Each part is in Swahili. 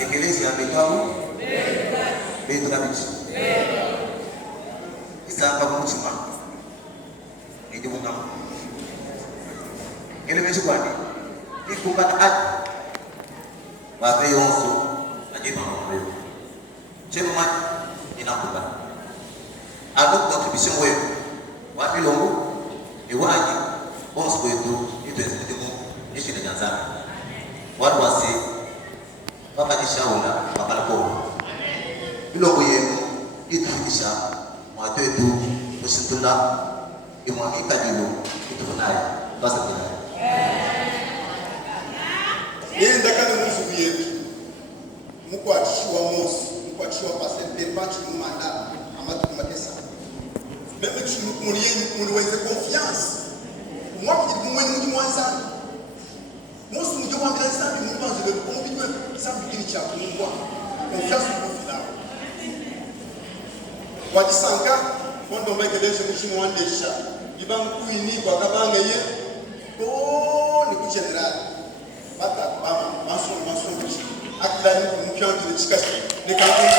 Iglesia Betamu Beto da Bici Isaka Muchuma Ini bukan Ini mesukani Ini bukan ad Wape yonsu Aje mama Cema inakuba Aduk contribution wewe Wapi longo Iwaji Bonsu kwetu Itu esitimu Ishi na nyanzana Watu wasi wakajishaula wakalakoma iloko yenu itufikisha watu wetu kusitula imwakika dilo itufunaye basa bila yeye ndakana musu yetu mko atishiwa mosi mko atishiwa pasente pachu manda amatu kumatesa bebe chumukuliye muliweze confiance mwaki mwenye mwanzani mosu ndio wangaza ni mwanzo de compitwe sabu kini cha kuungwa confiance kwa filao wajisanga fondo mekeleshe mshimo wandesha ibang kuini kwa kabanga ye to ni kuchenderana bata baba maso akila ni kumkyanti ni chikasi ni kanuni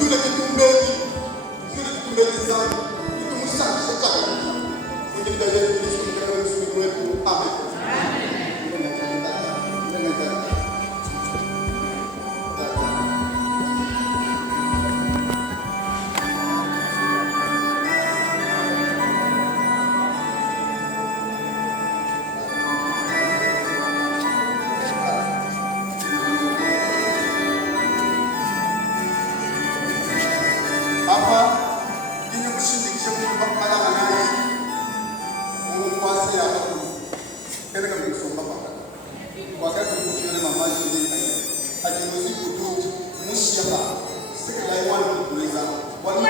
Zule kitumbeni. Zule kitumbeni zangu. Kitumusaki shetani. Mjinda Yesu Kristo mkana mzuri wetu. Amen. Hapa ini kushindikisha kumpakala naye Mungu kwase hapa kile kama kusoma hapa wakati mkutana na mama yake ajimuzi kutu mushaba sika lai wani kuuliza wani